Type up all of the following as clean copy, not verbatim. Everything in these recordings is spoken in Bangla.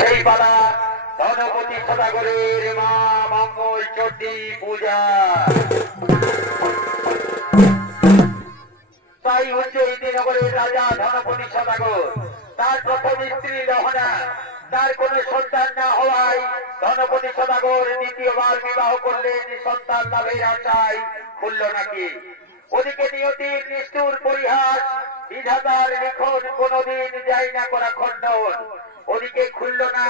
সেই পালা ধনপতি সদাগরের মা মঙ্গল চণ্ডী পূজা। তাই উজ্জয়িনী নগরের রাজা ধনপতি সদাগর তার প্রথম স্ত্রী লহনা তার কোন সন্তান না হওয়ায় ধনপতি সদাগর দ্বিতীয়বার বিবাহ করলেন সন্তান লাভের আশায়। খুলল নাকি ওদিকে নিয়তির নিষ্ঠুর পরিহাস, বিধাতার লিখন কোনদিন যায় না করা খণ্ডন। ওদিকে খুলল না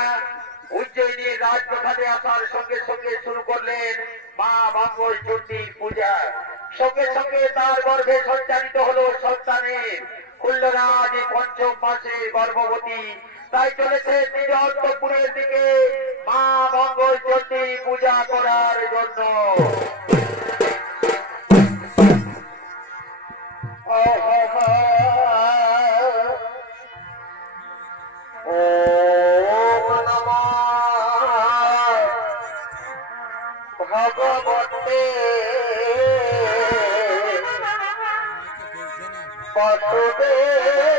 উজ্জয়িনীর রাজপ্রাসাদে আসার সঙ্গে সঙ্গে শুরু করলেন মা মঙ্গল চণ্ডীর পূজা। সঙ্গে সঙ্গে তার গর্ভে সঞ্চারিত হলো সন্তানের। খুলল না যে পঞ্চম মাসে গর্ভবতী, তাই চলেছে নিজ অন্তঃপুরের দিকে মা মঙ্গল চণ্ডী পূজা করার জন্য। ভগবতে বাসুদেবায়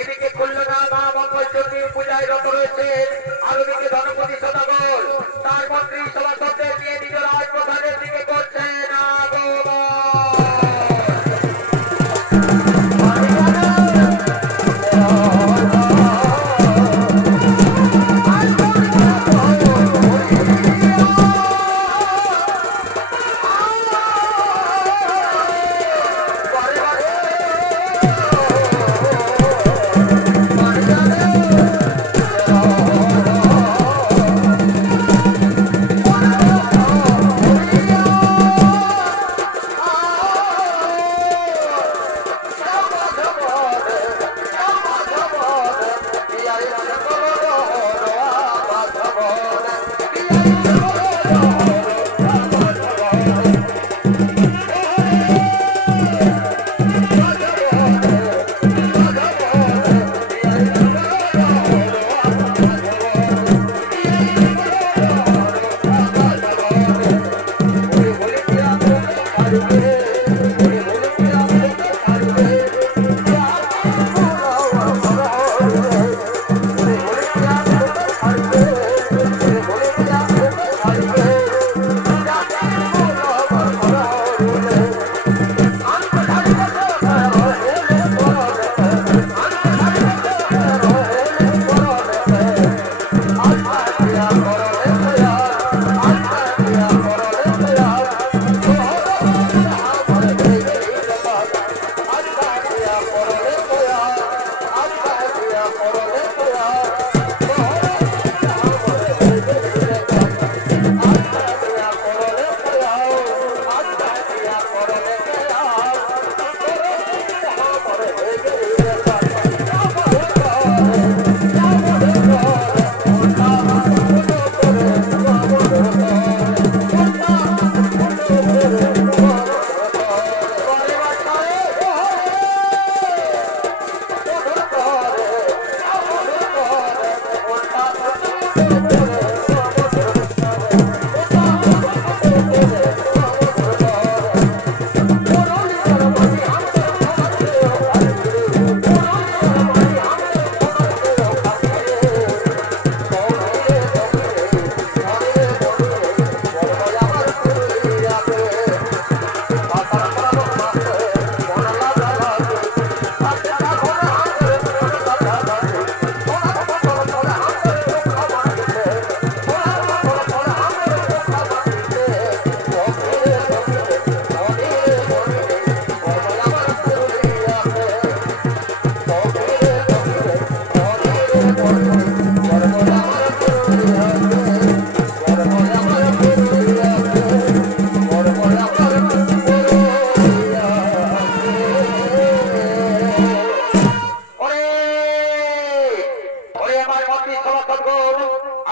এদিকে খুলল না মা মঙ্গল চণ্ডীর পূজায় রত রয়েছেন। আর ওদিকে ধনপতি সদাগর তার মন্ত্রী সভাসদদের নিয়ে নিজ রাজপ্রাসাদের দিকে করছেন আগমন।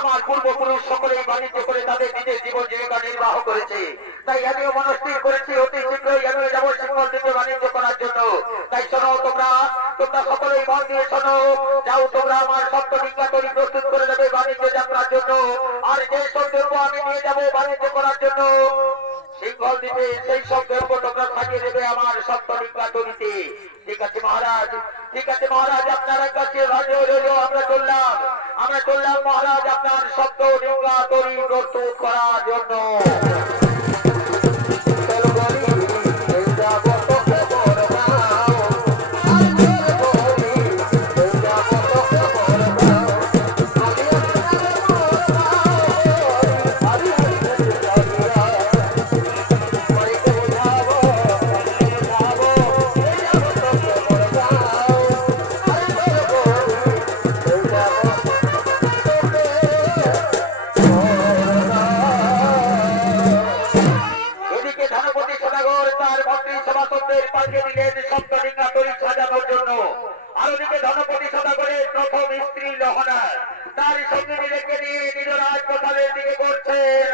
আমার পূর্বপুরুষ সকলেই বাণিজ্য করে তাদের নিজের জীবন জীবিকা নির্বাহ করেছে। তাই আমিও মনস্থির করেছি অতি শীঘ্রই আমিও যাবো সিংহল দ্বীপে বাণিজ্য করার জন্য। তাই শোনো, তোমরা সকলেই মন দিয়ে শোনো। যাও তোমরা আমার সপ্তমিকা তৈরি প্রস্তুত করে দেবে বাণিজ্য যাত্রার জন্য। আর যে সব দ্রব্য আমি নিয়ে যাবো বাণিজ্য করার জন্য সিংহল দ্বীপে, সেই সব দ্রব্য তোমরা সাজিয়ে দেবে আমার সপ্তমিকা তৈরিতে। ঠিক আছে মহারাজ, ঠিক আছে মহারাজ, আপনার কাছে আমরা চললাম মহারাজ আপনার শব্দ ডিঙ্গা তৈরি প্রস্তুত করার জন্য। তার সঙ্গে রেখে দিয়ে নিজ রাজপ্রসাদের দিকে করছেন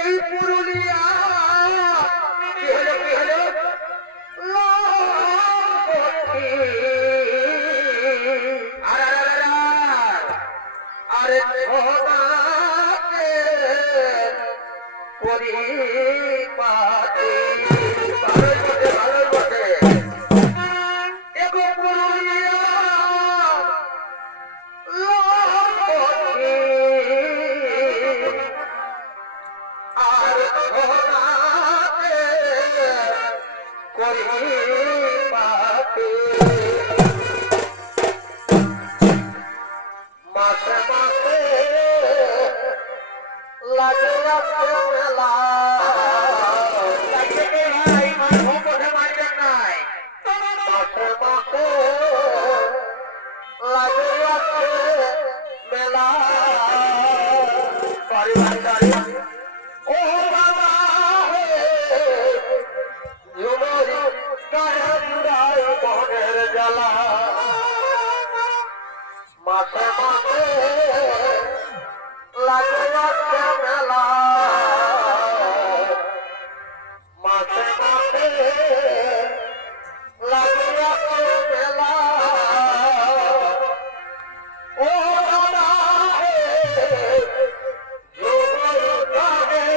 এই পুরুলিয়া কি হলো আরে পরিপাটি ভালোই বটে এগো পুরুলিয়া আর সোনাতে পরিপাটি মাসে মাসে লাগে মেলা মেলা ও বাবা ঝুমরি গায়ে বনের জ্বালা মাসে মাসে লাগে মেলা মাসে মাসে লাগে মেলা ও বাবা ঝুমরি গায়ে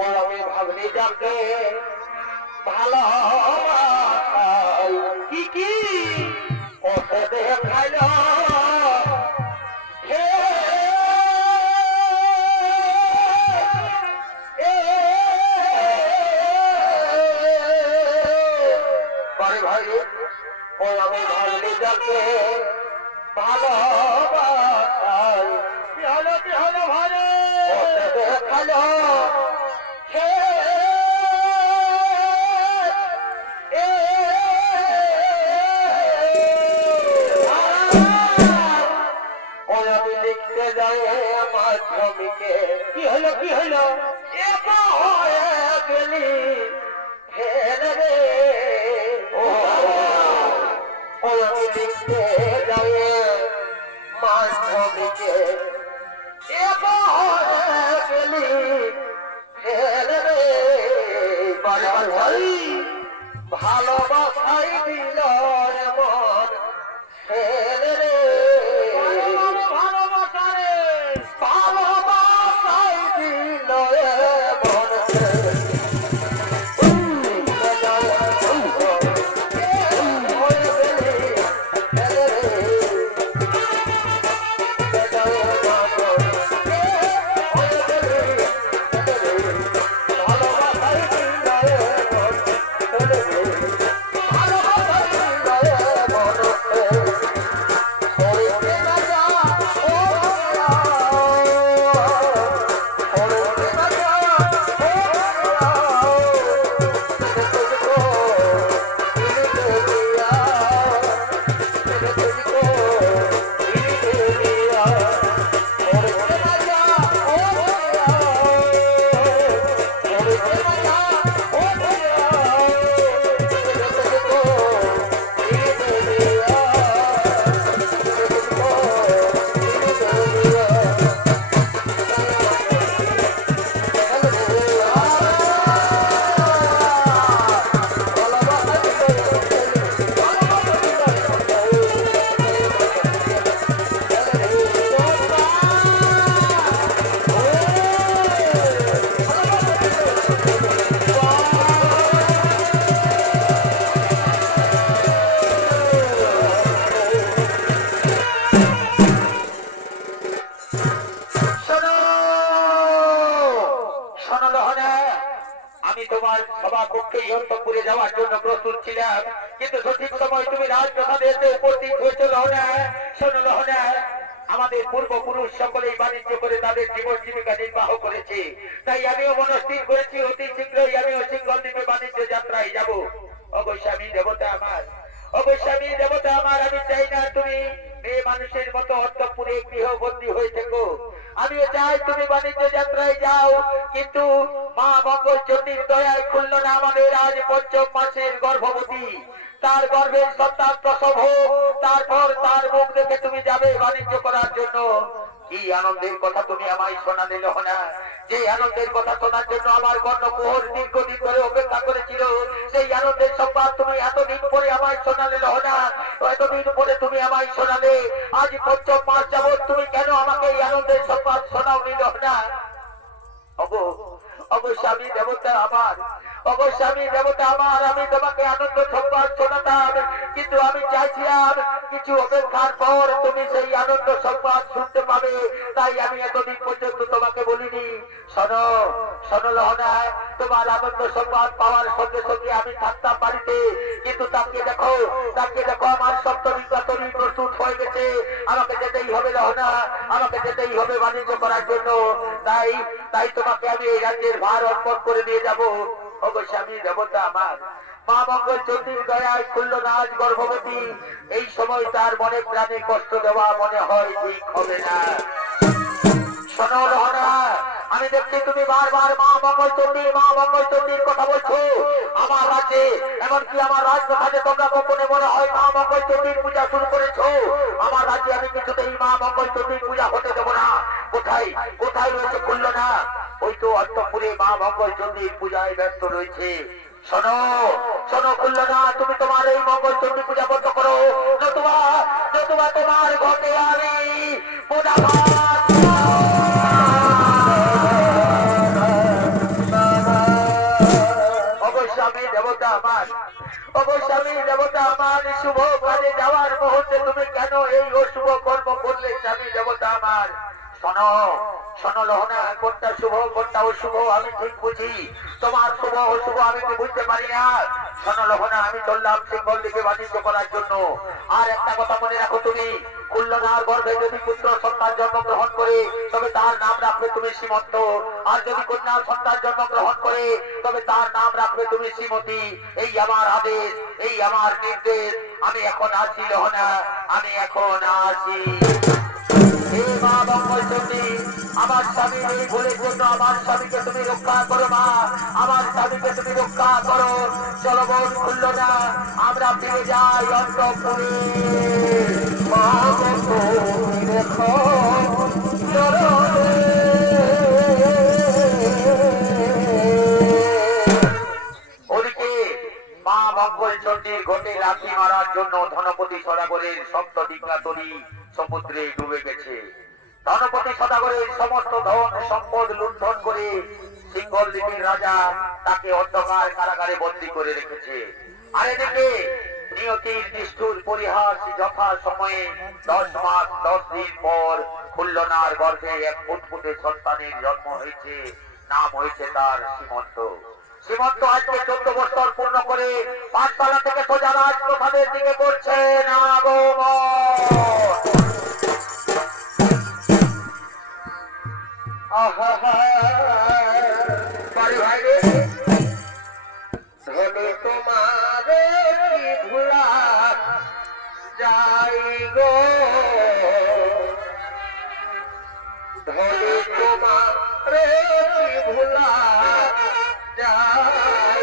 ও আমি ভাবলি যাকে ভালো কি কি ওকে দেখাইল ভাই ও আমি ভাবলি যাকে ভালো কি হলো ভাই দেখালো আমি লিখতে যাই আমার জমিকে কি হলো গেলি ফেলে রে আমি লিখতে যাই মার জমিকে গেলি ফেলে রে ভালোবাসাই দিল মন ফেলে রে ভালোবাসাই দিল মন আমি তোমার সভাকক্ষে অন্তঃপুরে যাওয়ার জন্য প্রস্তুত ছিলাম, কিন্তু সঠিক সময় তুমি রাজপ্রাসাদে এসে উপস্থিত হয়েছ লহনা। শোনো লহনা, আমাদের পূর্বপুরুষ সকলেই বাণিজ্য করে তাদের জীবন জীবিকা নির্বাহ করেছে, তাই আমিও মনস্থির করেছি অতি শীঘ্রই আমিও সিংহল দ্বীপে বাণিজ্য যাত্রায় যাব। অবশ্যই আমি দেবতা আমার, অবশ্যই দেবতা আমার, আমি চাই না তুমি মেয়ে মানুষের মতো অন্তঃপুরে গৃহবন্দী হয়ে থেকো। আমিও চাই তুমি বাণিজ্য যাত্রায় যাও, কিন্তু মা মঙ্গলচণ্ডীর দয়ায় খুলল না আমাদের আজ ৫ম মাসের গর্ভবতী। তার গর্ভের সন্তান প্রসব হোক, তারপর তার মুখ দেখে তুমি যাবে বাণিজ্য করার জন্য। কি আনন্দের কথা তুমি আমায় শোনালে লহনা, যে আনন্দের কথা শোনার জন্য আমার কর্ণকুহর দীর্ঘদিন ধরে অপেক্ষা করেছিল, সেই আনন্দের সংবাদ তুমি এতদিন পরে আমায় শোনালে লহনা। এতদিন পরে তুমি আমায় শোনালে, আজ ৫ম মাস যাবৎ তুমি কেন আমাকে এই আনন্দের সংবাদ শোনাওনি লহনা? অবশ্যই আমি দেবতা আমার, অবশ্যই আমি দেবতা আমার, আমি তোমাকে আনন্দ সংবাদ শোনাতাম, কিন্তু আমি চাইছিলাম কিছু অপেক্ষার পর তুমি সেই আনন্দ সংবাদ শুনতে পাবে, তাই আমি এতদিন পর্যন্ত তোমাকে বলিনি। শোনো শোনো লহনা, তোমার আনন্দ সংবাদ পাওয়ার সঙ্গে সঙ্গে আমি থাকতাম বাড়িতে, কিন্তু তাকে দেখো আমার সপ্তমিকা তৈরি প্রস্তুত হয়ে গেছে, আমাকে যেতেই হবে লহনা, আমাকে যেতেই হবে বাণিজ্য করার জন্য। তাই তোমাকে আমি এই রাজ্যের ভার অর্পণ করে দিয়ে যাব। অবশ্যই আমি দেবতা আমার, মা মঙ্গলচণ্ডীর দয়ায় খুলল না আজ গর্ভবতী। এই সময় তার মনে প্রাণে কষ্ট দেওয়া মনে হয় ঠিক হবে না। শোনো লহনা, আমি দেখছি তুমি বারবার মা মঙ্গলচণ্ডীর কথা বলছো আমার রাজ্যে, এমনকি আমার রাজপ্রাসাদে তোমরা গোপনে মনে হয় মা মঙ্গলচণ্ডীর পূজা শুরু করেছো। আমার রাজ্যে আমি কিছুতেই মা মঙ্গলচণ্ডীর পূজা হতে দেবো না। কোথায় রয়েছে খুলল না? ওই তো অন্তঃপুরে মা মঙ্গলচণ্ডীর পূজায় ব্যস্ত রয়েছে। শোনো শোনো খুলনা, তুমি তোমার এই মঙ্গল চণ্ডী পূজা বন্ধ করো, নতুবা নতুবা তোমার ঘটে আমি অবশ্যই দেবতা আমার, অবশ্যই দেবতা আমার, শুভ কাজে যাওয়ার মুহূর্তে তুমি কেন এই অশুভ কর্ম করলে স্বামী দেবতা আমার? শোনো শোনো লহনা, কোনটা শুভ কোনটা অশুভ আমি ঠিক বুঝি, তোমার শুভ অশুভ আমি কি বুঝতে পারি না। শোনো লহনা, আমি চললাম সিঙ্গল দিকে বাণিজ্য করার জন্য। আর একটা কথা মনে রাখো, তুমি খুলনার গর্ভে যদি পুত্র সন্তান জন্মগ্রহণ করে তবে তার নাম রাখবে তুমি সীমন্ত, আর যদি কন্যা সন্তান জন্মগ্রহণ করে তবে তার নাম রাখবে তুমি শ্রীমতী। এই আমার আদেশ, এই আমার নির্দেশ। আমি এখন আসি লহনা, আমি এখন আসি। মা মঙ্গলচণ্ডী, আমার স্বামীর এই ভুলের জন্য আমার স্বামীকে তুমি রক্ষা করো মা, আমার স্বামীকে তুমি রক্ষা করো। চলো বোন খুলনা, আমরা ফিরে যাই অন্তঃপুরে। মা দেখো ওদিকে মা মঙ্গলচণ্ডীর ঘটে লাথি মারার জন্য ধনপতি সদাগরের সপ্ত ডিঙ্গাতরি সমুদ্রে ডুবে গেছে। ধনপতি সদাগরের সমস্ত ধন সম্পদ লুণ্ঠন করে সিঙ্গল দ্বীপের রাজা তাকে অন্ধকার কারাগারে বন্দী করে রেখেছে। আর এদিকে নিয়তির নিষ্ঠুর পরিহাস যথা সময়ে 10 মাস 10 দিন পর খুলনার গর্ভে এক ফুটফুটে সন্তানের জন্ম হয়েছে। নাম হয়েছে তার সীমন্ত। সীমন্ত আজকে 14 বছর পূর্ণ করে পাঠশালা থেকে সোজা রাজপ্রসাদের দিকে করছে আগমন। ধনে তোমারে ভুলা যাই গো, ধনে তোমারে ভুলা যাই গো।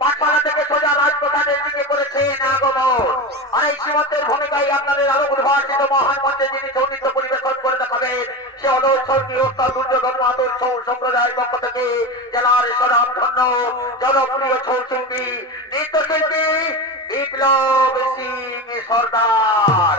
পাঠশালা থেকে সোজা রাজপ্রসাদের দিকে করেছেন আগমন। আর এই সীমন্তের ভূমিকায় আপনাদের আলো উদ্ভাসিত মহান মঞ্চে যিনি সঙ্গীত পরিবেশন করে দেখাবেন সে হল স্বর্গীয় দুর্যোধন আদর্শ সম্প্রদায়ের পক্ষ থেকে জেলার স্বনামধন্য জনপ্রিয় ছৌশিল্পী নৃত্যশিল্পী বিপ্লব সিং সর্দার।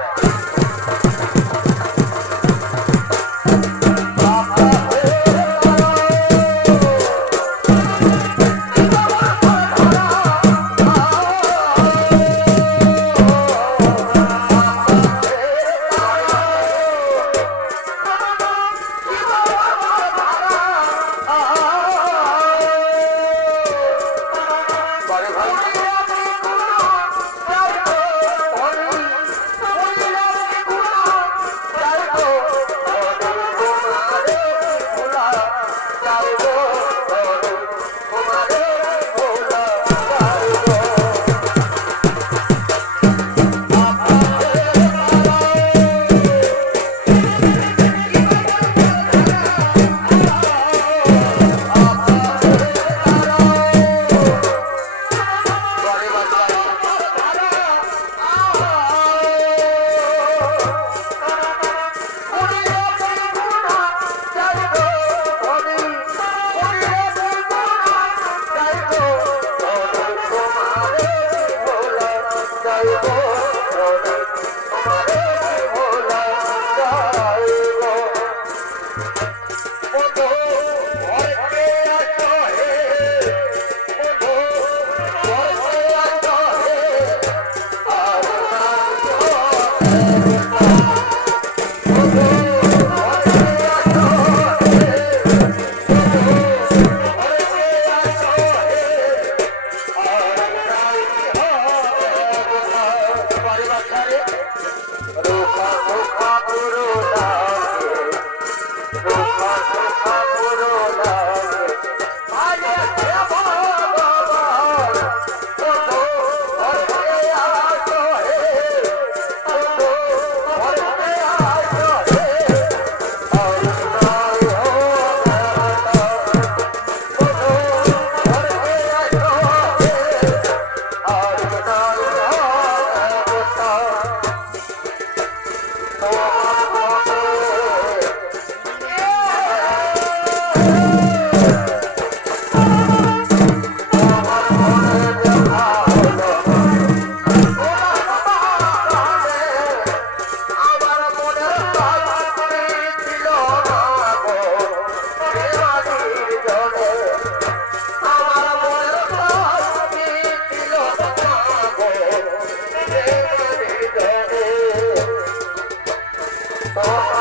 Hey,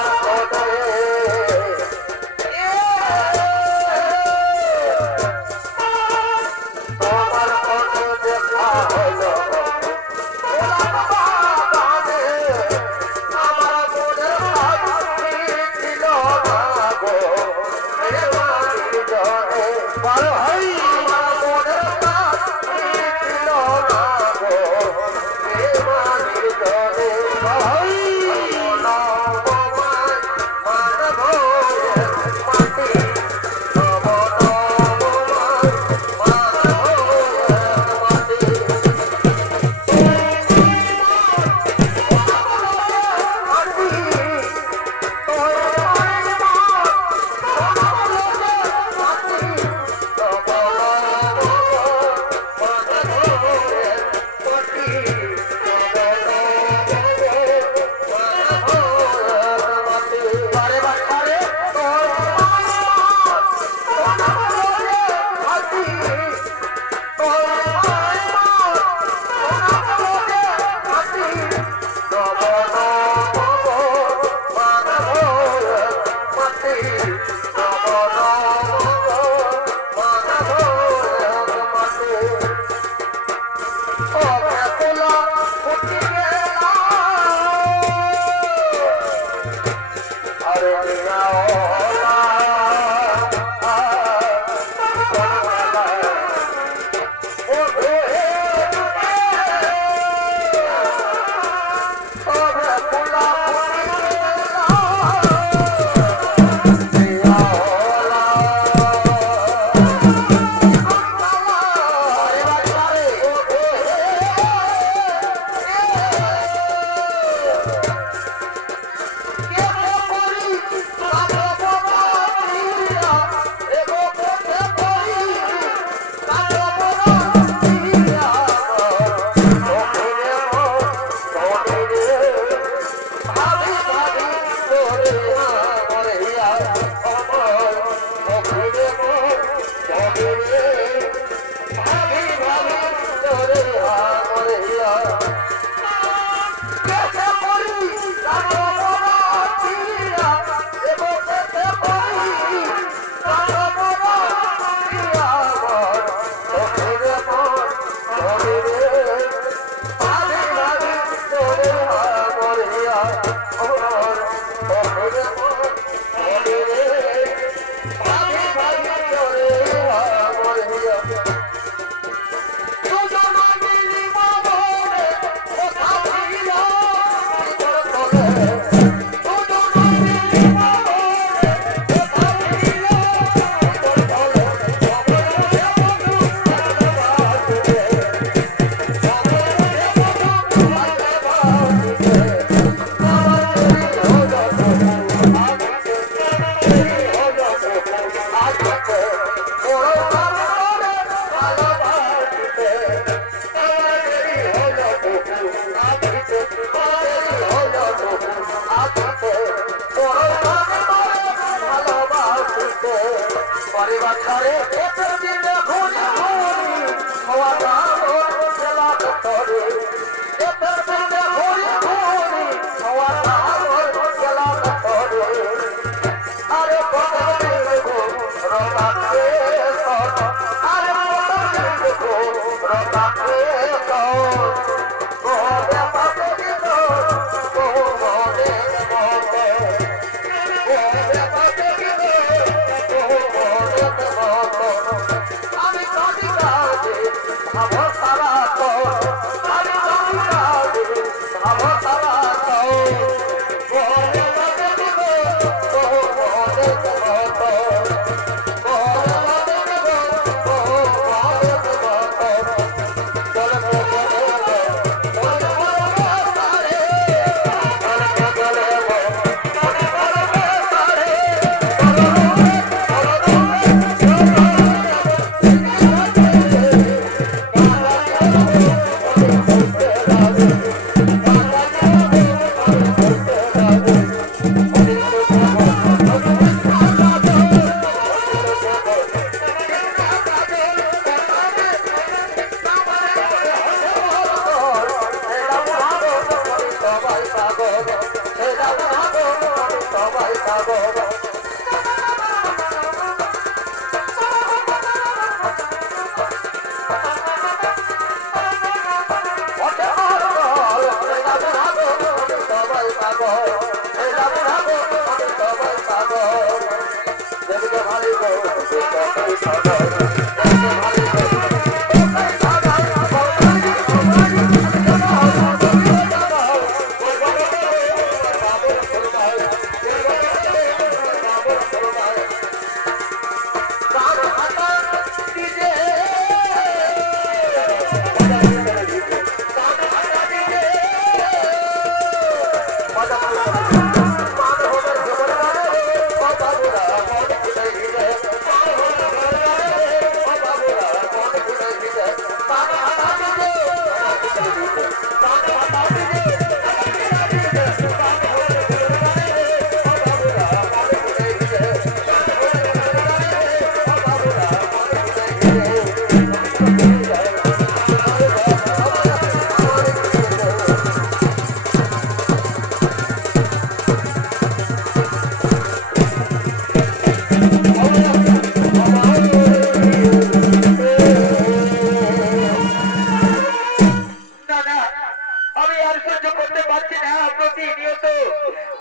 সবাই পাবো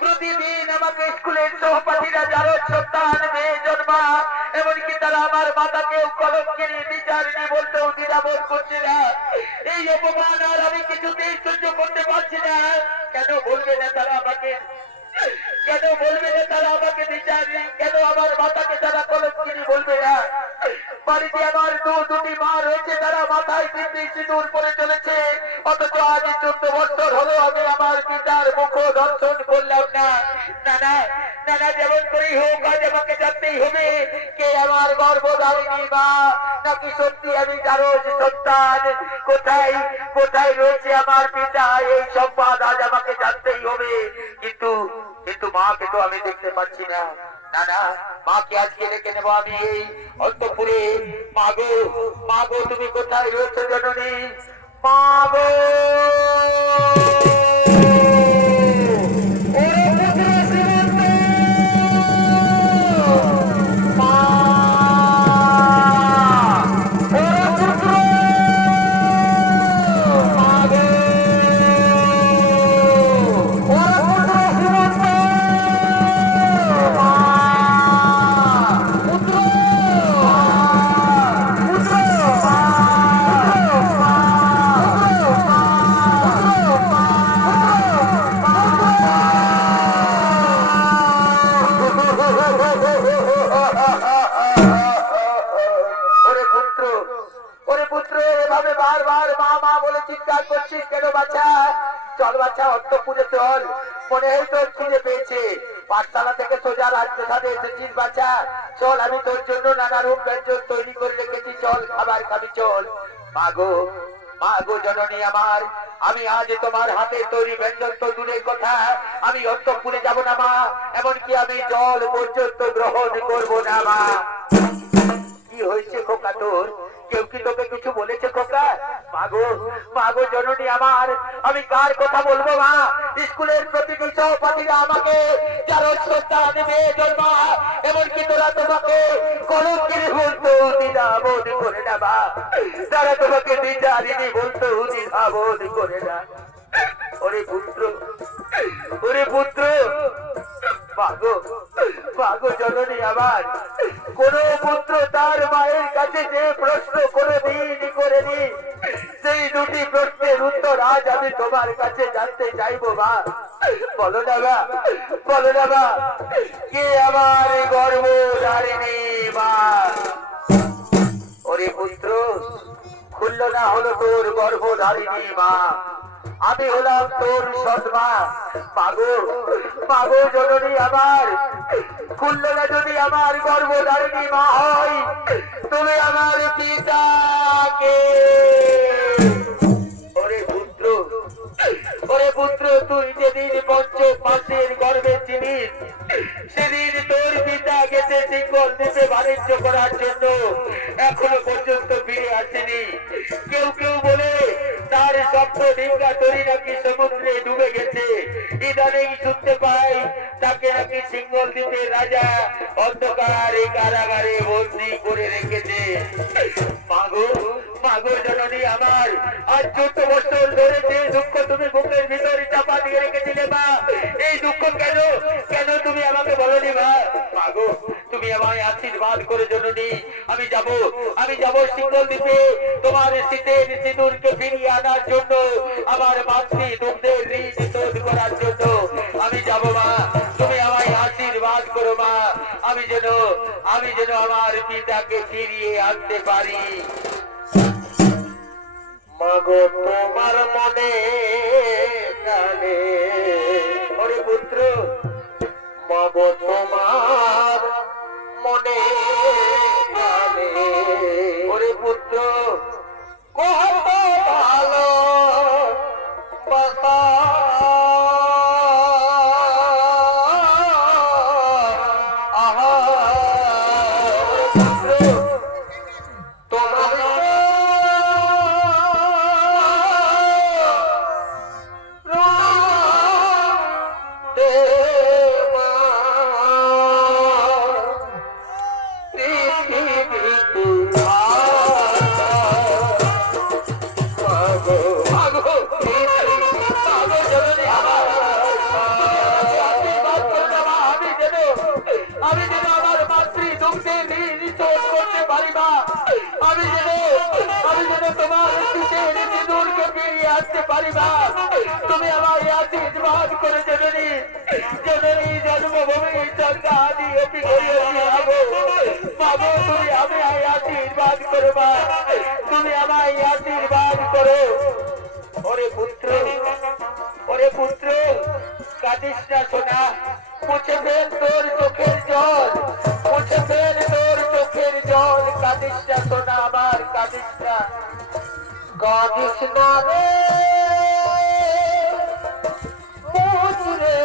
প্রতিদিন আমাকে স্কুলের সহপাঠীরা যারা সন্তান মেয়ে জন্মা এমনকি তারা আমার মাতাকেও কলঙ্কিনী বিচারিণী বলতেও দ্বিধাবোধ করছে না। এই অপমান আর আমি কিছুতেই সহ্য করতে পারছি না। কেন বলবে না তারা আমাকে, কেন বলবে না তারা আমাকে বিচারিণী, কেন আমার মাতাকে তারা কলঙ্কিনী বলবে না? বাড়িতে আমার দুটি মা রয়েছে, তারা মাথায় পিঠে সিঁদুর পরে চলেছে, অথচ আজ 14 বছর হলো আমি আমার পিতার মুখ দর্শন করলাম না। নানা নানা যেমন করেই হোক আজ আমাকে জানতেই হবে কে আমার গর্ভধারিণী মা, নাকি সত্যি আমি কারো সন্তান। কোথায় কোথায় রয়েছে আমার পিতা, এই সংবাদ আজ আমাকে জানতেই হবে। কিন্তু কিন্তু মাকে তো আমি দেখতে পাচ্ছি না। না না, মাকে আজকে ডেকে নেবো আমি এই অন্তপুরে। মাগো মাগো তুমি কোথায় রয়েছে জননী? মাগো চিৎকার করছিস কেন বাচ্চা? চল বাচ্চা, অন্তপুরে চল, মনে হয় তোর খিদে পেয়েছে। পাঠশালা থেকে সোজা রাজপ্রাসাদে এসেছিস বাচ্চা, চল আমি তোর জন্য নানা রূপ ব্যঞ্জন তৈরি করে রেখেছি, চল খাবার খাবি চল। মাগো মাগো জননী আমার, আমি আজ তোমার হাতে তৈরি ব্যঞ্জন তো দূরের কথা, আমি অন্তপুরে যাব না মা, এমনকি আমি জল পর্যন্ত গ্রহণ করব না মা। কি হয়েছে খোকা তোর? কেউ কি তোকে কিছু বলেছে খোকা? মাগো মাগো জননী আমার, আমি কার কথা বলবো মা? স্কুলের প্রতিটি সহপাঠীরা আমাকে যারা সন্তান মেয়ে জন্মা এমনকি তোরা তোমাকে কলঙ্কিনী বলতো দ্বিধাবোধ করে না মা, তারা তোমাকে বিচারিণী বলতো দ্বিধাবোধ করে না। ওরে পুত্র, ওরে পুত্র, মাগো মাগো জননী আমার, কোন পুত্র তার মায়ের কাছে যে প্রশ্ন কোনদিন করেনি, সেই দুটি প্রশ্নের উত্তর আজ আমি তোমার কাছে জানতে চাইবো মা। বলো না মা, বলো না মা, কে আমার গর্ভধারিণী মা? ওরে পুত্র, খুললো না হলো তোর গর্ভধারিণী মা, আমি হলাম তোর সৎমা। মাগো মাগো জননী আমার, খুললো না যদি আমার গর্ভধারিণী মা হয়, তুমি আমার পিতাকে। ওরে পুত্র, ওরে পুত্র, তুই যেদিন পঞ্চ পাশের গর্ভে ছিলিস সেদিন তোর পিতা গেছে সিঙ্গল দেশে বাণিজ্য করার জন্য, এখনো পর্যন্ত ফিরে আসেনি। কেউ কেউ বলে তার সপ্ত ডিঙ্গা তরি নাকি সমুদ্রে ডুবে গেছে, ইদানিং শুনতে পাই তাকে নাকি সিঙ্গল অতীতের রাজা অন্ধকার এই কারাগারে বন্দি করে রেখেছে। মাগো মাগো জননী আমার, আজ 14 বছর ধরে যে দুঃখ তুমি বুকের ভিতরে চাপা দিয়ে রেখেছিলে মা, এই দুঃখ কেন কেন তুমি আমাকে বলনি মা? মাগো তুমি আমায় আশীর্বাদ করে জননী, আমি যাব সিঙ্গল দ্বীপে তোমার শীতের সিঁদুরকে ফিরিয়ে আনার জন্য, আমার মাতৃ দুগ্ধের ঋণ শোধ করার জন্য আমি যাব মা। তুমি আমায় আশীর্বাদ করো মা, আমি যেন আমার পিতাকে ফিরিয়ে আনতে পারি। মাগো তোমার মনে কানে ওরে পুত্র, মাগো তোমার মনে কানে ওরে পুত্র, কত ভালো বাসা আহা পুত্র তোমার আমি যেন আমার মাতৃ দুগ্ধের ঋণ শোধ করতে পারি মা, আমি যেন তোমার শীতের সিঁদুরকে ফিরিয়ে আনতে পারি মা। তুমি আমায় আশীর্বাদ করে জননী জন্মভূমি চন্দ্রা আদি অতি মাগো তুমি আমায় আশীর্বাদ করো মা, তুমি আমায় আশীর্বাদ করো। ওরে পুত্র কাঁদিস না সোনা, মুছে ফেল তোর চোখের জল, মুছে ফেল তোর চোখের জল, কাঁদিস না সোনা আমার, কাঁদিস না রে মুছরে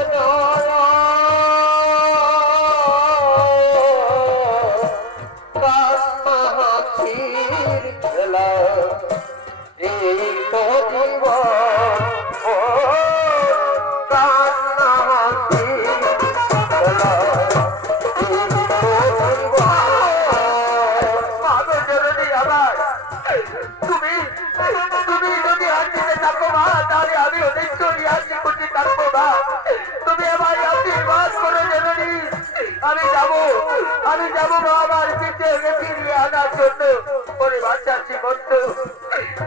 কান্না হাসির খেলা এই তো জীবন, ও কান্না হাসির খেলা এই তো জীবন। মাগো জননী আমার, তুমি যদি হাসিতে থাকো মা, তাহলে আমি নিশ্চয়ই হাসি খুশি থাকবো মা। তুমি আমায় আশীর্বাদ করো জননী, আমি যাবো মা আমার পিতাকে ফিরিয়ে আনার জন্য। ওরে বাচ্চা শ্রীমন্ত,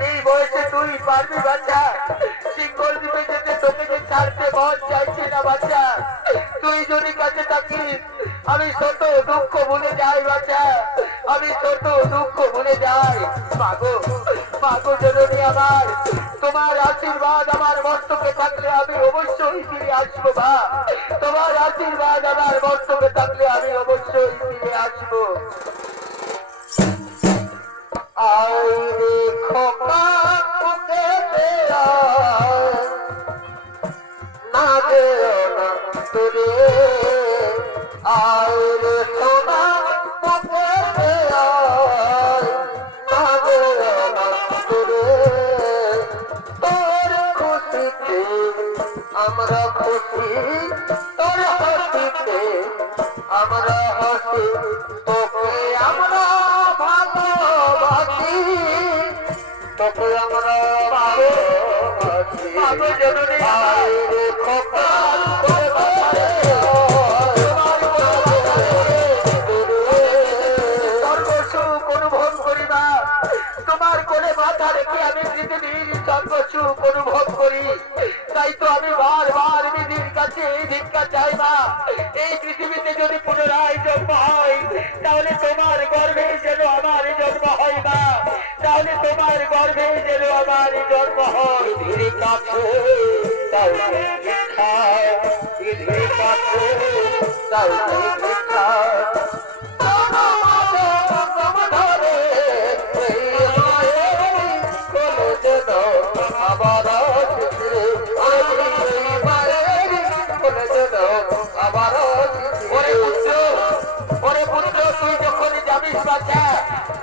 এই বয়সে তুই পারবি বাচ্চা? সিঙ্গল দ্বীপে যেতে তোকে যে ছাড়তে মন চাইছে না বাচ্চা। তুই যদি কাছে থাকিস আমি শত দুঃখ ভুলে যাই বাচ্চা, আমি শত দুঃখ ভুলে যাই। মাগো জননী আমার, তোমার আশীর্বাদ আমার মস্তকে থাকলে আমি অবশ্যই ফিরে আসবো মা, তোমার আশীর্বাদ আমার মস্তকে থাকলে আমি অবশ্যই ফিরে আসবো। আইরে খোকা বুকেতে না যেও না তোরে, আইরে সোনা বুকেতে না যেও না তোরে, তোর খুশিতে আমরা খুশি, তোর হাসিতে আমরা হাসি, তোকে আমরা ভালোবাসি, তোকে আমরা ভালোবাসি। মাগো জননী আইরে খোকা সর্বসুখ অনুভব করি মা, তোমার কোলে মাথা রেখে আমি পৃথিবীর সর্বসুখ অনুভব করি। তাই তো আমি বারবার বিধির কাছে এই ভিক্ষা চাই মা, এই পৃথিবীতে যদি পুনরায় জন্ম হয় তাহলে তোমার গর্ভে যেন আমার জন্ম হয় মা, তাহলে তোমার গর্ভে যেন আমার জন্ম হয়। ধীরে কাছে তাই ভিক্ষা, ধীরে কাছে তাই ভিক্ষা,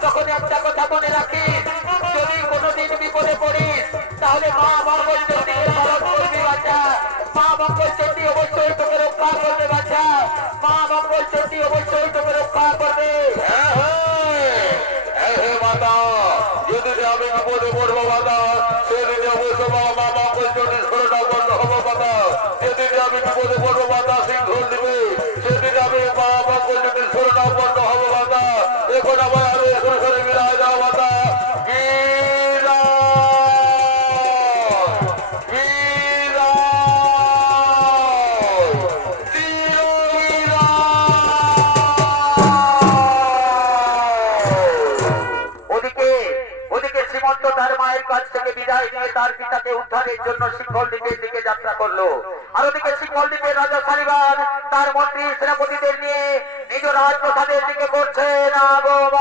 তখন একটা কথা মনে রাখিস, যদি কোনোদিন বিপদে পড়িস তাহলে মা মঙ্গল চণ্ডীকে স্মরণ করবি বাচ্চা, মা মঙ্গল চণ্ডী অবশ্যই তোকে রক্ষা করবে। আচ্ছা মা মঙ্গল চণ্ডী অবশ্যই তোকে রক্ষা করবে। মাতা যদি আমি বিপদে পড়বো মাতা সেদিন অবশ্য মা মঙ্গল চণ্ডী শরণাপন্ন হবো মাতা। যেদিন আমি বিপদে পড়বো মাতা সিংহল দিবে সেদিন আমি মা মঙ্গল চণ্ডী শরণাপন্ন হবো মাতা। এখন আমার আমি এখানে সরে বিরাজ যাও মাতা। তার মায়ের কাছ থেকে বিদায় নিয়ে তার পিতাকে উদ্ধারের জন্য সিংহল দ্বীপের দিকে যাত্রা করলো। আর ওদিকে সিংহল দ্বীপের রাজা শালিবান তার মন্ত্রী সেনাপতিদের নিয়ে নিজ রাজপ্রাসাদের দিকে করছেন আগমন।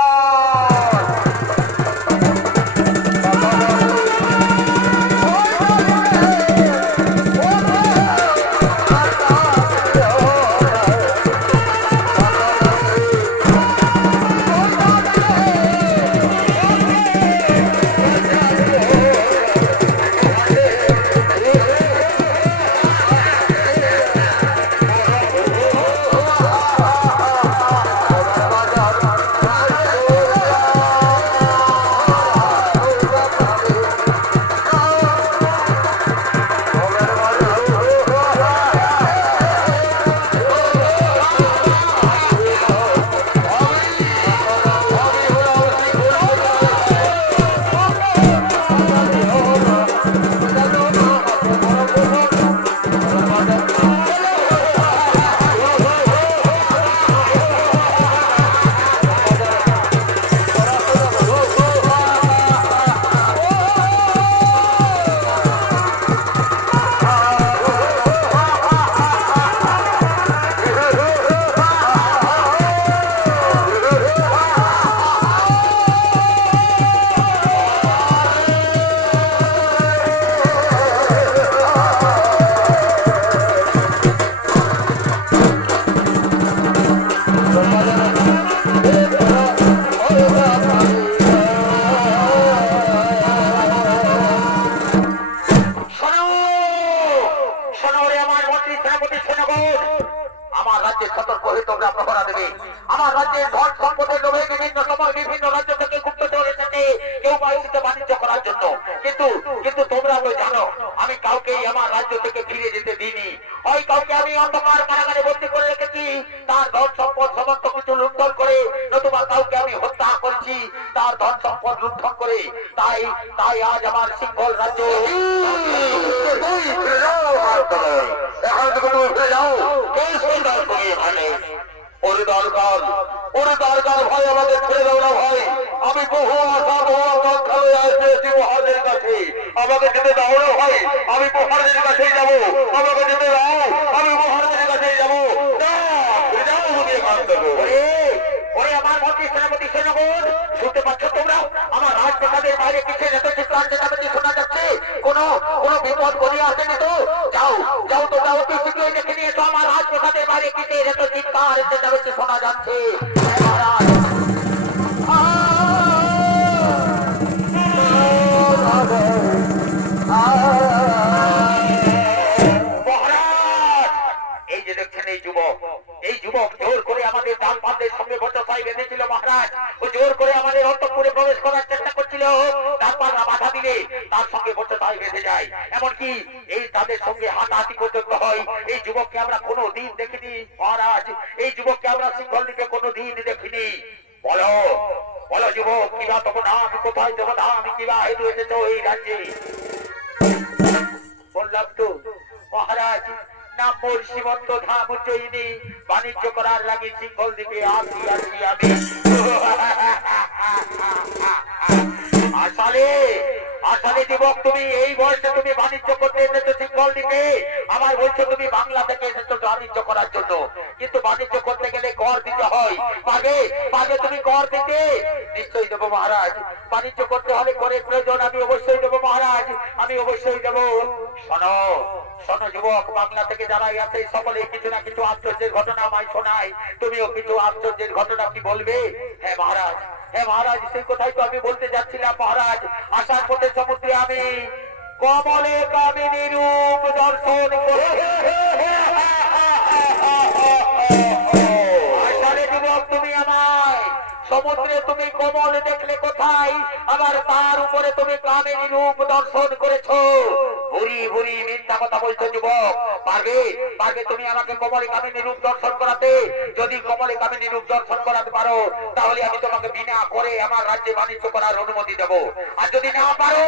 কিন্তু তোমরা তো জানো আমি কাউকে আমার রাজ্য থেকে ফিরে যেতে দিইনি। ওই কাউকে আমি অন্ধকার কারাগারে বন্দী করে রেখেছি, তার ধন সম্পদ সমস্ত কিছু লুণ্ঠন করে, নতুবা কাউকে আমি হত্যা করেছি তার ধন সম্পদ লুণ্ঠন করে। তাই তাই আজ আমার সিংহল রাজ্য ভাই আমাদের ছেড়ে দাও না ভাই। আমি বহু আশা বহু আকাঙ্ক্ষা পেয়েছি মহাদের কাছে, আমাকে যেতে দাও না ভাই। আমি মহাদের কাছেই যাবো, আমাকে যেতে দাও, আমি মহাদের কাছেই যাবো। আমার মন্ত্রী সেনাপতি সেনাগণ শুনতে পাচ্ছ তোমরা? আমার রাজপ্রাসাদের বাইরে কিছু এত চিৎকার চেঁচামেচি শোনা যাচ্ছে। কোনো বিপদ করিয়া আসেনি তো? যাও যাও তোমরা অতি শীঘ্রই দেখে নিয়ে এসো আমার রাজপ্রাসাদের বাইরে কিছু এত চিৎকার চেঁচামেচি শোনা যাচ্ছে। এই যে দেখছেন এই যুবক জোর করে আমাদের ডানপানদের সঙ্গে বচসায় বেঁধেছিল মহারাজ। ও জোর করে আমাদের অন্তঃপুরে প্রবেশ করার চেষ্টা করছিল, ডানপানরা বাধা দিলে তার সঙ্গে বচসায় বেঁধে যায়। এমনকি এই তাদের সঙ্গে হাতাহাতি পর্যন্ত হয়। এই যুবককে আমরা কোনো দিন দেখিনি মহারাজ, এই যুবককে আমরা সিংহল দ্বীপে কোনো দিন দেখিনি। বলো বলো যুবক, কিবা তখন আমি কোথায় তখন আমি কিবা হেঁটে এসেছ এই রাজ্যে? বললাম তো মহারাজ, নাম মোর সীমন্ত ধাম উজ্জয়িনী, বাণিজ্য করার লাগে সিংহল দ্বীপে আসি আমি। আসলে যুবক, তুমি এই বয়সে তুমি বাণিজ্য করতে এসেছো সিংহল দ্বীপে? আমার বলছো তুমি বাংলা থেকে এসেছো বাণিজ্য করার জন্য, কিন্তু বাণিজ্য করতে গেলে কর দিতে হয়। পাগে তুমি কর দিতে? নিশ্চয়ই দেবো মহারাজ। বাণিজ্য করতে হলে করের প্রয়োজন, আমি অবশ্যই দেবো মহারাজ, আমি অবশ্যই দেবো। শোনো শোনো যুবক, বাংলা থেকে যারাই আছে সকলে কিছু না কিছু আশ্চর্যের ঘটনা আমায় শোনায়। তুমিও কিছু আশ্চর্যের ঘটনা কি বলবে? হ্যাঁ মহারাজ, হ্যাঁ মহারাজ, সেই কথাই তো আমি বলতে যাচ্ছিলাম মহারাজ। আসার পথে সমুদ্রে আমি কমলে কামিনী রূপ দর্শন করে সমুদ্রে তুমি কমল দেখলে কোথায়, আবার তার উপরে তুমি কামিনী রূপ দর্শন করেছো। ভুরি ভুরি মিথ্যা কথা বলছো যুবক। পারবে পারবে তুমি আমাকে কমলে কামিনী রূপ দর্শন করাতে? যদি কমলে কামিনী রূপ দর্শন করাতে পারো তাহলে আমি তোমাকে বিনা করে আমার রাজ্যে বাণিজ্য করার অনুমতি দেব। আর যদি না পারো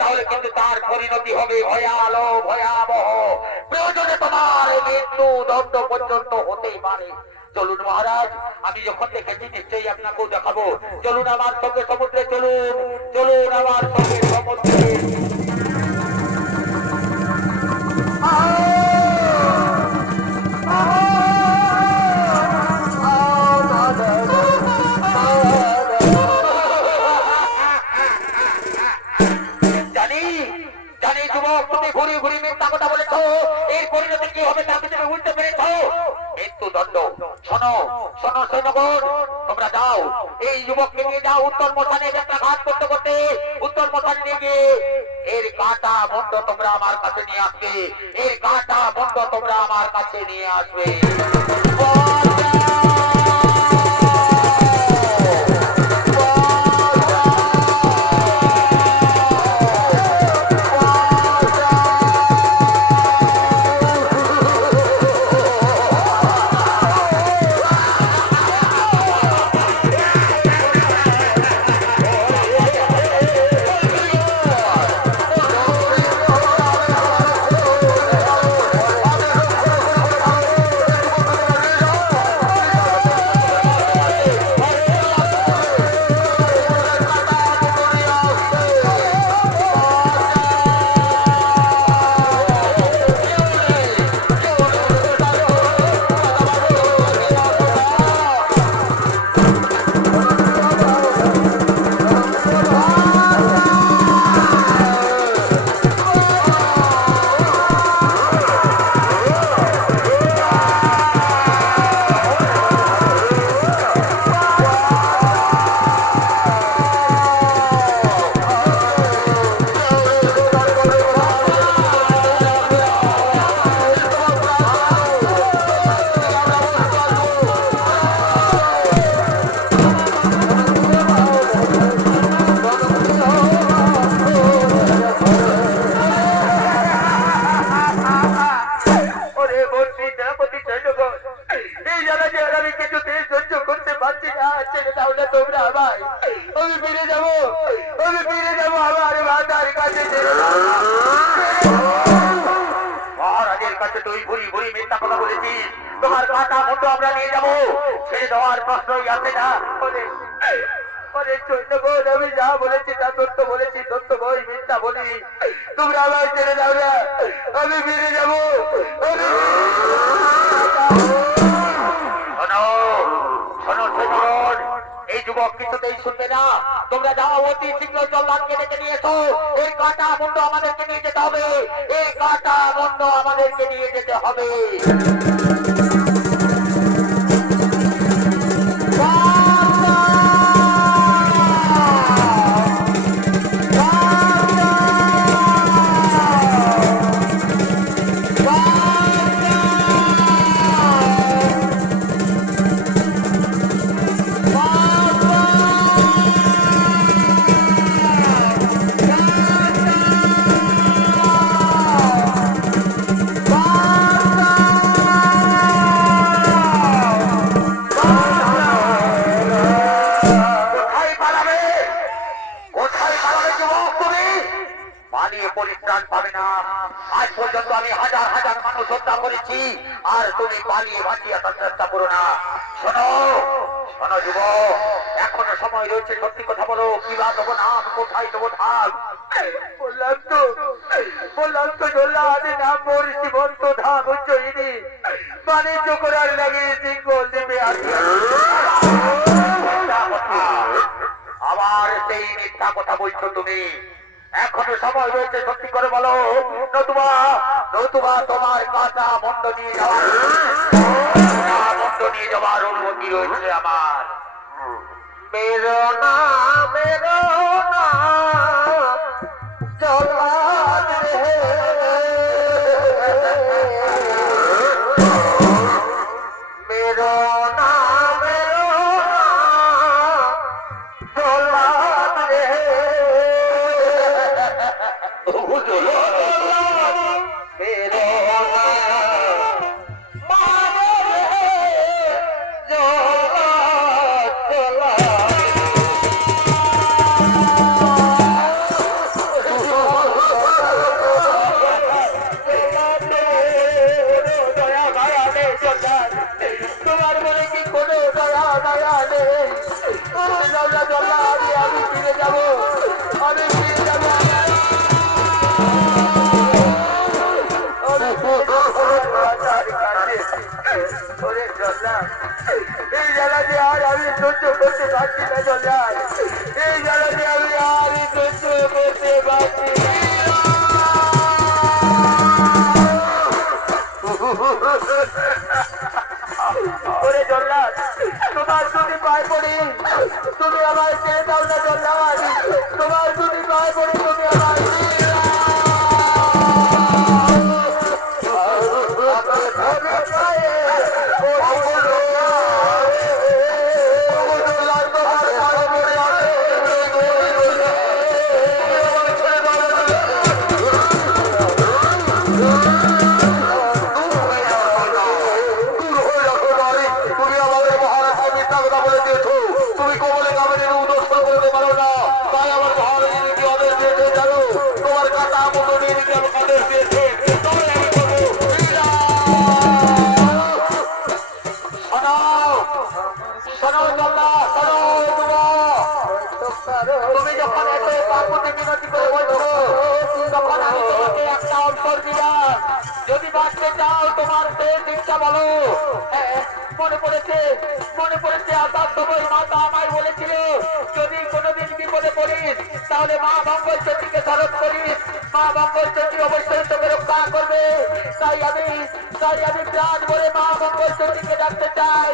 তাহলে কিন্তু তার পরিণতি হবে ভয়ালো ভয়াবহ। প্রয়োজনে তোমার মৃত্যু দণ্ড পর্যন্ত হতেই পারে। চলুন মহারাজ, আমি যখন দেখেছি নিশ্চয়ই আপনাকেও দেখাবো। চলুন আমার সঙ্গে সমুদ্রে, চলুন চলুন আমার সঙ্গে সমুদ্রে। জানি জানি যুবক, তুমি ঘুরি ঘুরি মিথ্যা কথা বলেছো। এর পরিণতি কি হবে তা তুমি বুঝতে পেরেছো। মৃত্যু দণ্ড। শোনো শোনো সৈন্যগণ, তোমরা যাও এই যুবককে নিয়ে যাও উত্তর মশানে যাত্রা ঘাট করতে করতে উত্তর মশানে নিয়ে গিয়ে এর কাটা বন্ধ তোমরা আমার কাছে নিয়ে আসবে। এর কাটা বন্ধ তোমরা আমার কাছে নিয়ে আসবে। মহারাজের কাছে তুই ভুরি ভুরি মিথ্যা কথা বলেছিস। তোমার কাটা মুন্ড আমরা নিয়ে যাবো, ছেড়ে দেওয়ার প্রশ্নই আসে না। আমি যা বলেছি তা সত্য বলেছি, সত্য বই মিথ্যা বলি। তোমরা আমায় ছেড়ে দাও না, আমি ফিরে যাবো। এই যুবক কিছুতেই শুনবে না। তোমরা যাও অতি শীঘ্র জল্লাদকে ডেকে নিয়ে এসো। এই কাটা মুন্ড আমাদেরকে নিয়ে যেতে হবে। এই কাটা মুন্ড আমাদেরকে নিয়ে যেতে হবে। পরিত্রাণ পাবে না। আজ পর্যন্ত আমি হাজার হাজার মানুষ হত্যা করেছি, আর তুমি পালিয়ে বাঁচিয়ে আসার চেষ্টা করো না। শোনো শোনো যুবক, এখনো সময় রয়েছে, সত্যি কথা বলো। কিবা দেবো নাম, কোথায় দেবো ধাম? বললাম তো জল্লাদের নাম মোর জীবন্ত ধাম উজ্জয়িনী। বাণিজ্য করার লাগে সিংহল দেবে আবার সেই মিথ্যা কথা বলছো তুমি। এখনো সময় রয়েছে, সত্যি করে বলো, নতুবা নতুবা তোমার কাটা মন্ড নিয়ে যাওয়ার অনুমতি রয়েছে আমার। মেরো না মেরো না জল্লাদ রে, মেরো না মেরো না এই জ্বালা যে আর আমি সহ্য করতে পারছি না জল্লাদ, এই জ্বালা যে আমি আর সহ্য করতে পারছি না। ওরে জল্লাদ, তোমার যদি পায়ে পড়ি তুমি আমার ছেড়ে দাও না জল্লাদ, তোমার যদি পায়ে পড়ি তুমি আমার তুমি যখন এত পার্বতী মিনতি করে বলছো তখন আমি তোমাকে একটা অবসর দিলাম, যদি বাঁচতে চাও তোমার শেষ ইচ্ছা বলো। মনে পড়েছে আসার সময় মাতা আমায় বলেছিল যদি কোনোদিন বিপদে পড়িস তাহলে মা মঙ্গল চণ্ডীকে স্মরণ করিস, মা মঙ্গল চণ্ডী অবশ্যই তোকে রক্ষা করবে। তাই আমি প্রাণ বলে মা মঙ্গল চণ্ডীকে ডাকতে চাই।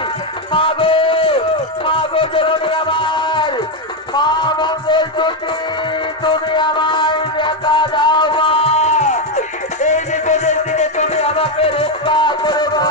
মা গো জননী আমার, মা মঙ্গল চণ্ডী তুমি আমায় দেখা দাও মা, এই বিপদের দিনে তুমি আমাকে রক্ষা করো মা।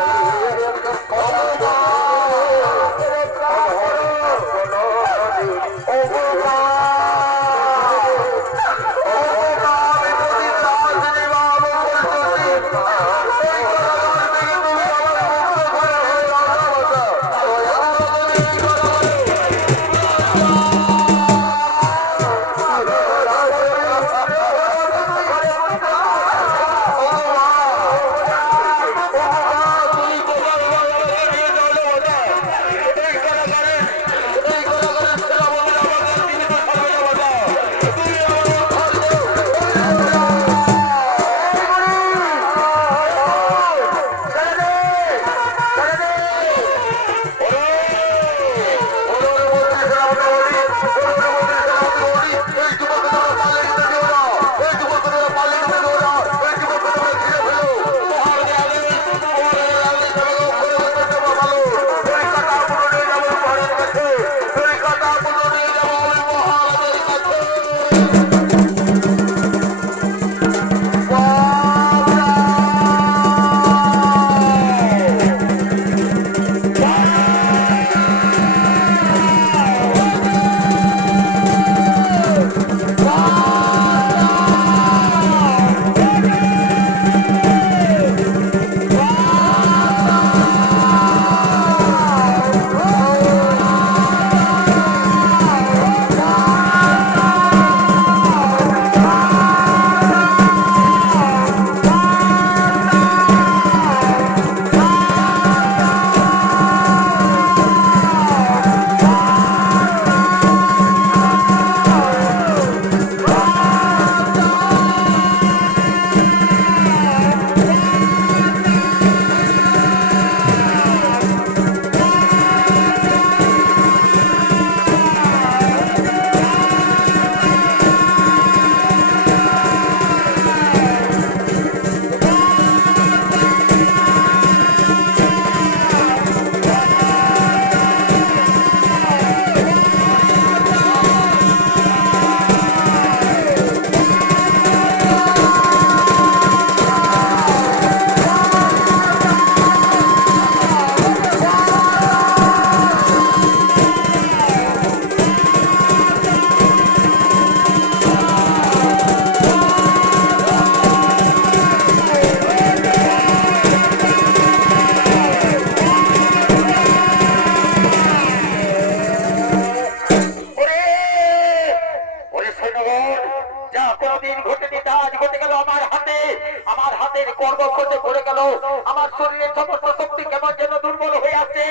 আমার শরীরের সমস্ত শক্তি কেমন যেন দুর্বল হয়ে আছে।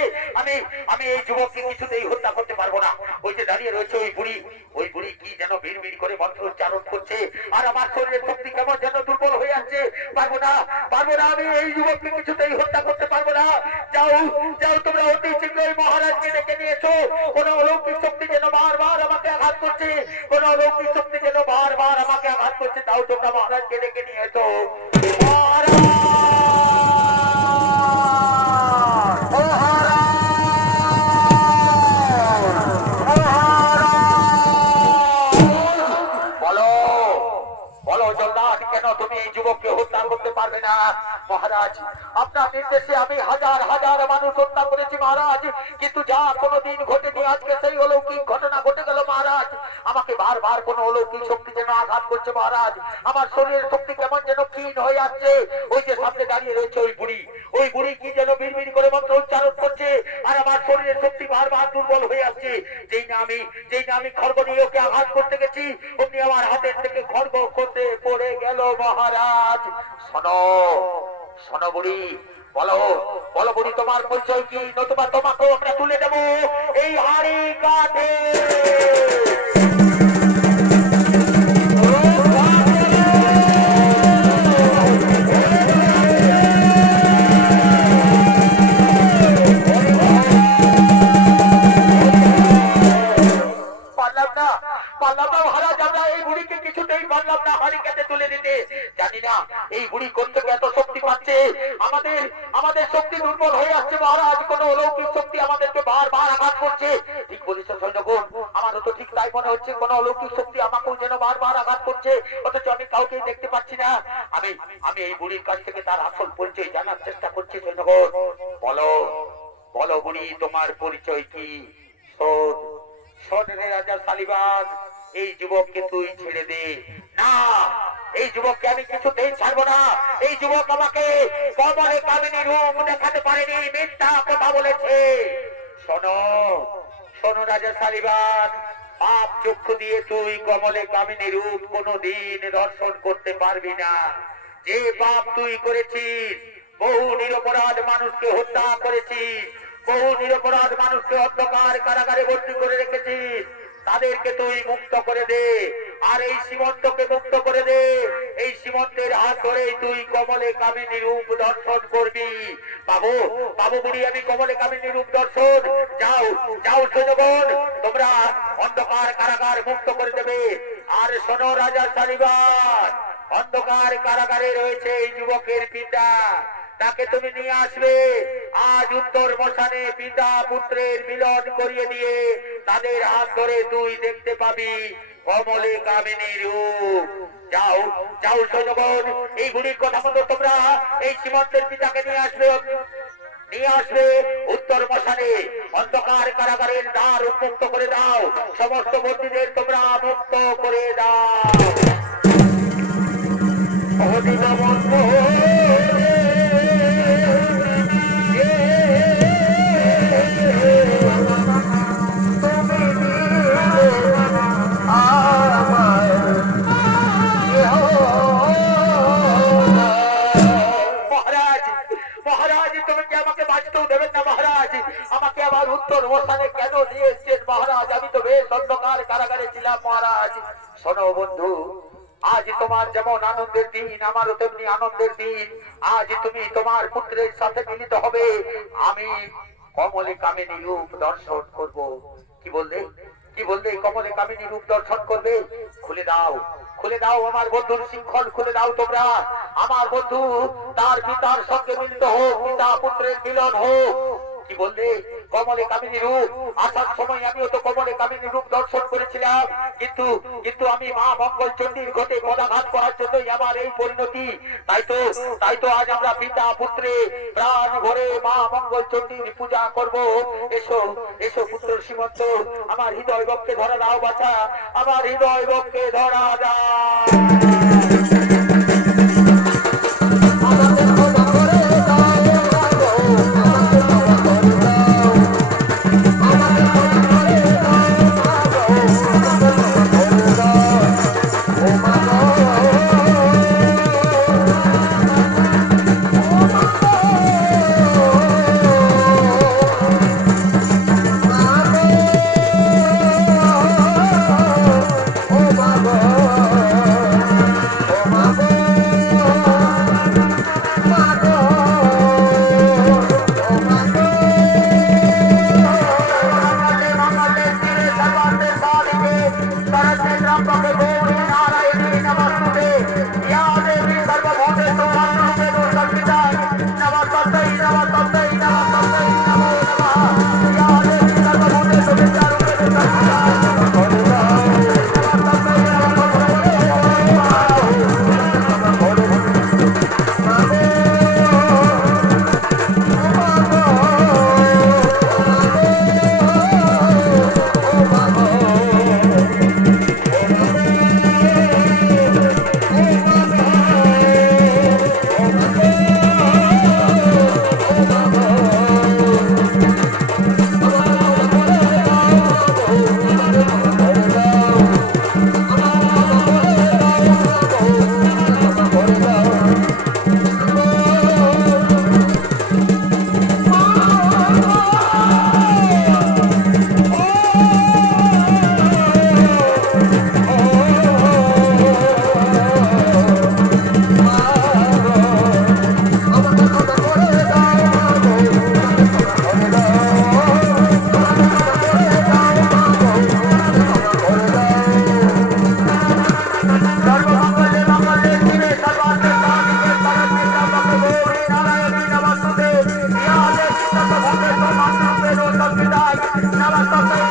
আমি এই যুবককে কিছুতেই হত্যা করতে পারবো না। ওই যে দাঁড়িয়ে রয়েছে ওই বুড়ি কি যেন ভিড় করে মন্ত্র উচ্চারণ করছে, আর আমার শরীরের শক্তি কেমন যেন দুর্বল হয়ে আছে। পারবো না, আমি এই যুবককে কিছুতেই হত্যা করতে পারবো না। যাও যাও তোমরা অতি শীঘ্রই মহারাজকে ডেকে নিয়েছো। কোন অলৌকিক শক্তি যেন বারবার আমাকে আঘাত করছে, কোন অলৌকিক শক্তি যেন বারবার আমাকে আঘাত করছে। তাও তোমরা মহারাজকে ডেকে নিয়েছো। কেন তুমি এই যুবককে হত্যা করতে পারবে না? মহারাজ, আপনার নির্দেশে আমি হাজার হাজার মানুষ হত্যা করেছি মহারাজ, কিন্তু যা কোনোদিন ঘটেনি আজকে সেই অলৌকিক ঘটনা ঘটে গেল মহারাজ। আমাকে বারবার কোন অলৌকিক শক্তি যেন আঘাত করছে মহারাজ। আমার শরীরের শক্তি কেমন যেন ক্ষীণ হয়ে আসছে। ওই যে সামনে দাঁড়িয়ে রয়েছে ওই বুড়ি কি যেন বিড়বিড় করে মন্ত্র উচ্চারণ করছে, আর আমার শরীরের শক্তি বারবার দুর্বল হয়ে আসছে। যেই না আমি খড়গ নিয়ে ওকে আঘাত করতে গেছি, অমনি আমার হাতের থেকে খড়গ করতে পড়ে গেল মহারাজ। শোনো শোনো বুড়ি, বলো বলো বুড়ি, তোমার পরিচয় কি? নতুবা তোমাকেও আমরা তুলে দেবো এই হাড়ি কাঠে। এই বুড়ি কোথেকে এত শক্তি পাচ্ছে? আমাদের শক্তি দুর্বল হয়ে আসছে মহারাজ। কোন অলৌকিক শক্তি আমাদেরকে বারবার আঘাত করছে। ঠিক বলেছেন সৈন্যগণ, আমারও তো ঠিক তাই মনে হচ্ছে। কোন অলৌকিক শক্তি আমাকেও যেন বারবার আঘাত করছে, অথচ আমি কাউকেই দেখতে পাচ্ছি না। আমি এই বুড়ির কাছ থেকে তার আসল পরিচয় জানার চেষ্টা করছি। সৈন্যগণ, বলো বলো বুড়ি, তোমার পরিচয় কি? শোন রে রাজা সালিবান, এই যুবককে তুই ছেড়ে দে। না, এই যুবককে আমি কিছুতেই ছাড়বো না। এই যুবক আমাকে কমলে কামিনী রূপ দেখাতে পারেনি, মিথ্যা কথা বলেছে। শোনো শোনো রাজা সালিবান, পাপ চক্ষু দিয়ে তুই কমলে কামিনী রূপ কোনদিন দর্শন করতে পারবি না। যে পাপ তুই করেছিস, বহু নিরপরাধ মানুষকে হত্যা করেছিস, বহু নিরপরাধ মানুষকে অন্ধকার কারাগারে বন্দী করে রেখেছিস, তাদেরকে তুই মুক্ত করে দে। আর এই সীমন্তকে মুক্ত করে দে। এই সীমন্তের হাত ধরেই তুই কমলে কামিনী রূপ দর্শন করবি। বাবু বাবু বুড়ি, আমি কমলে কামিনী রূপ দর্শন। যাও যাও সৈন্যগণ, তোমরা অন্ধকার কারাগার মুক্ত করে দেবে। আর শোনো রাজা সালিবান, অন্ধকার কারাগারে রয়েছে এই যুবকের পিতা, তাকে তুমি নিয়ে আসবে। আজ উত্তর মশানে পিতা পুত্রের মিলন করিয়ে দিয়ে তাদের হাত ধরে তুই দেখতে পাবি কমলে কামিনী রূপ। যাও যাও সৈন্যগণ, এই বুড়ির কথা মতো তোমরা এই সীমন্তের পিতাকে নিয়ে আসবে উত্তর মশানে। অন্ধকার কারাগারের দ্বার উন্মুক্ত করে দাও, সমস্ত বন্দীদের তোমরা মুক্ত করে দাও। উত্তর মশানে কেন নিয়ে এসছেন মহারাজ? আমি তো বেশ অন্ধকার কারাগারে ছিলাম মহারাজ। শোনো বন্ধু, আজ তোমার যেমন আনন্দের দিন, আমারও তেমনি আনন্দের দিন। আজ তুমি তোমার পুত্রের সাথে মিলিত হবে। আমি কমলে কামিনী রূপ দর্শন করব। কি বললে কমলে কামিনী রূপ দর্শন করবে? খুলে দাও খুলে দাও আমার বন্ধুর শৃঙ্খল খুলে দাও তোমরা। আমার বন্ধু তার পিতার সঙ্গে মিলিত হোক, পিতা পুত্রের মিলন হোক। কি বললে কমলে কামিনী রূপ? আসার সময় আমিও তো কমলে কামিনী রূপ দর্শন করেছিলাম, কিন্তু আমি মা মঙ্গল চণ্ডীর ঘটে পদাঘাত করার জন্যই আমার এই পরিণতি। তাই তো আজ আমরা পিতা পুত্রে প্রাণ ভরে মা মঙ্গল চণ্ডীর পূজা করব। এসো এসো পুত্র সীমন্ত, আমার হৃদয় বক্ষে ধরা দাও বাছা, আমার হৃদয় বক্ষে ধরা দাও। Namaste.